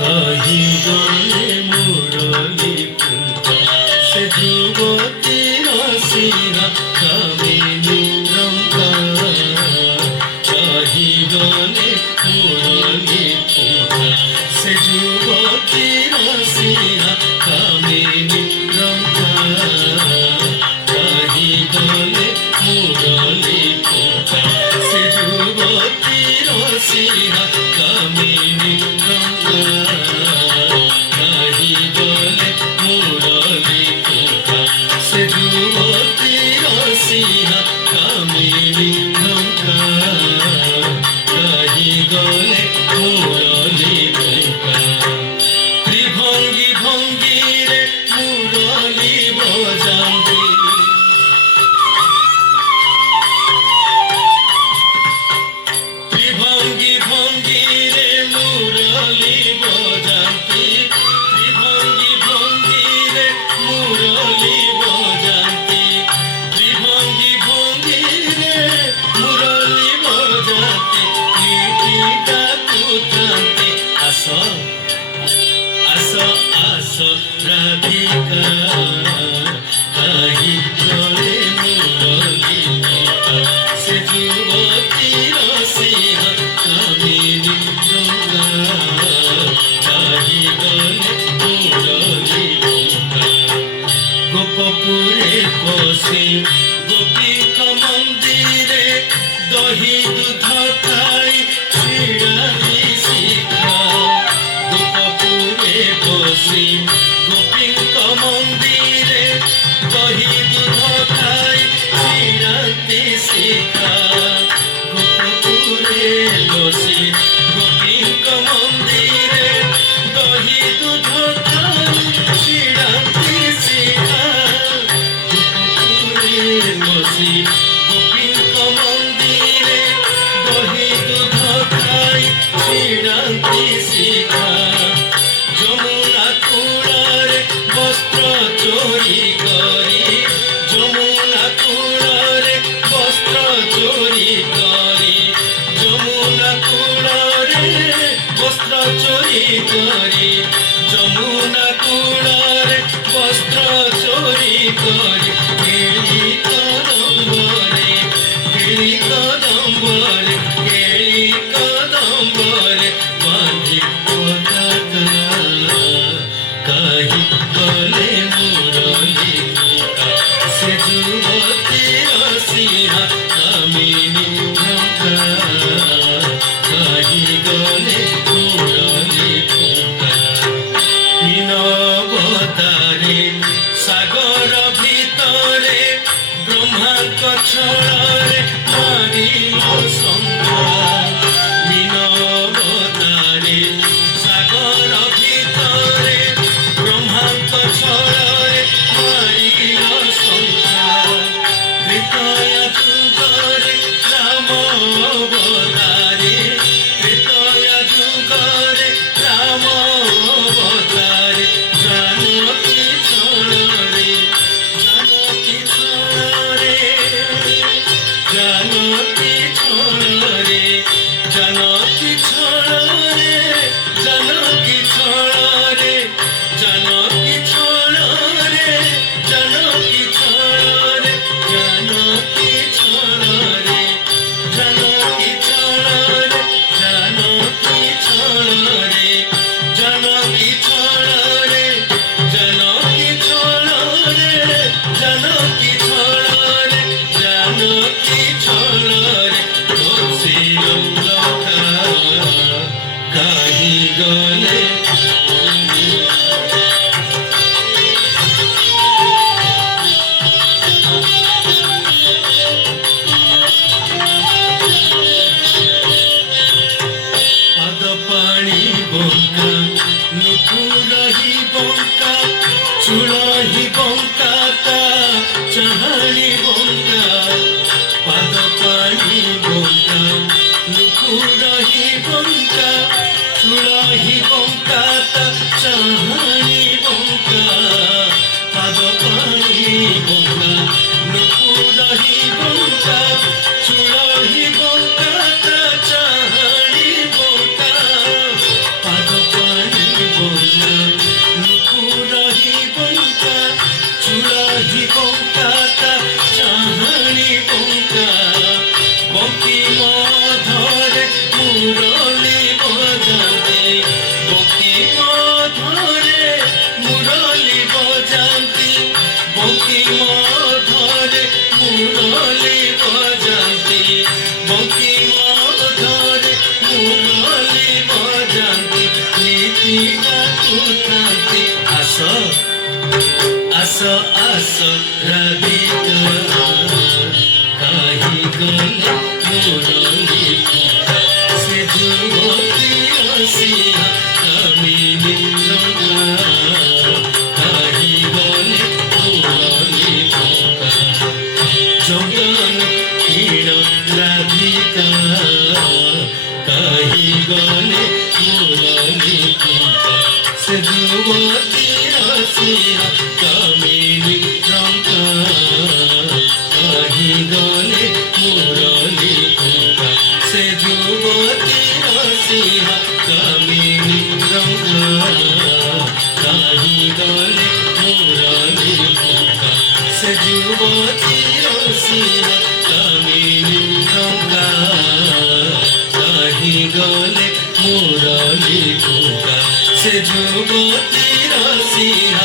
कही गले मुरली कुंज से ध्रुवती रसिया कामिनी रंगा कही गले मुरली कुंज से ध्रुवती रसिया कामिनी रंगा कही गले मुरली कुंज से ध्रुवती रसिया कामिनी रंगा त्रिभंगी भंगी रे मुरली बजाती त्रिभंगी भंगी रे मुरली बजाती त्रिभंगी भंगी रे मुरली बजाती त्रिभंगी भंगी रे मुरली बजाती नीतिका कुतांती आसो आसो आसो राधिका कही गले मुरली से युवती रसिया कामिनी रंगा कही गले मुरली गोपपुरे पशि गोपीक मंदिरे दही दूध खाई छिड़ाली शिखा गोपपुरे पशि गोपीक मंदिरे दही दूध खाई छिड़ाती शिखा गोपपुरे पशि गोपीक मंदिरे दही दूध खाई छिड़ाती शिखा गोपपुरे पशि गोपीक मंदिरे दही दूध खाई छिड़ाती शिखा যমুনা কূଳରେ বস্ত্র চোরি করি যমুনা কূଳରେ বস্ত্র চোরি করি যমুনা কূଳରେ বস্ত্র চোরি করি যমুনা কূଳରେ বস্ত্র চোরি করি কেলি কদম্বরে কেলি কদম্বরে কেলি কদম্বরে বাঁধি कही गले मुरली से युवती रसिया कामिनी रंगा कही गले मुरली मीनवतारे सागर भितरे ब्रह्मांक छड़े मारिल संगा मीनवतारे सागर भितरे ब्रह्मांक छड़े मारिल संगा त्रेतय जुगरे राम अवतारे त्रेतय जुगरे राम अवतारे जानकी छड़े जानकी छड़े जानकी छड़े নুপুরহি বଙ୍କା চূড়হি বଙ୍କା তা চাহানি বଙ୍କା পাদ পানি বଙ୍କା নুপুরহি বଙ୍କା চূড়হি বଙ୍କା তা চাহানি বଙ୍କା পাদ পানি বଙ୍କା নুপুরহি বଙ୍କା চূড়হি বଙ୍କା তা চাহানি বଙ୍କା বঙ্কিম ধরে মুরলি বজাতে বঙ্কিম ধরে মুরলি বজাতে বঙ্কিম ধরে মুরলি বজাতে বঙ্কিম ধরে মুরলি বজাতে নীতি গাতুতাতে আস আস আস রাধিকা কাহি গলে মুরলি পুকা সে যুবতী আসিয়া কামিনী রঙা কাহি গলে মুরলি পুকা জগন ক্ষীণ রাধিকা কাহি গলে মুরলি পুকা সে যুবতী আসিয়া কামিনী রঙা কাহি গলে মুরলি পুকা সে যুবতী আসিয়া কামিনী রঙা কাহি গলে মুরলি পুকা সে যুবতী আসিয়া কামিনী রঙা কাহি গলে মুরলি পুকা সে যুবতী আসিয়া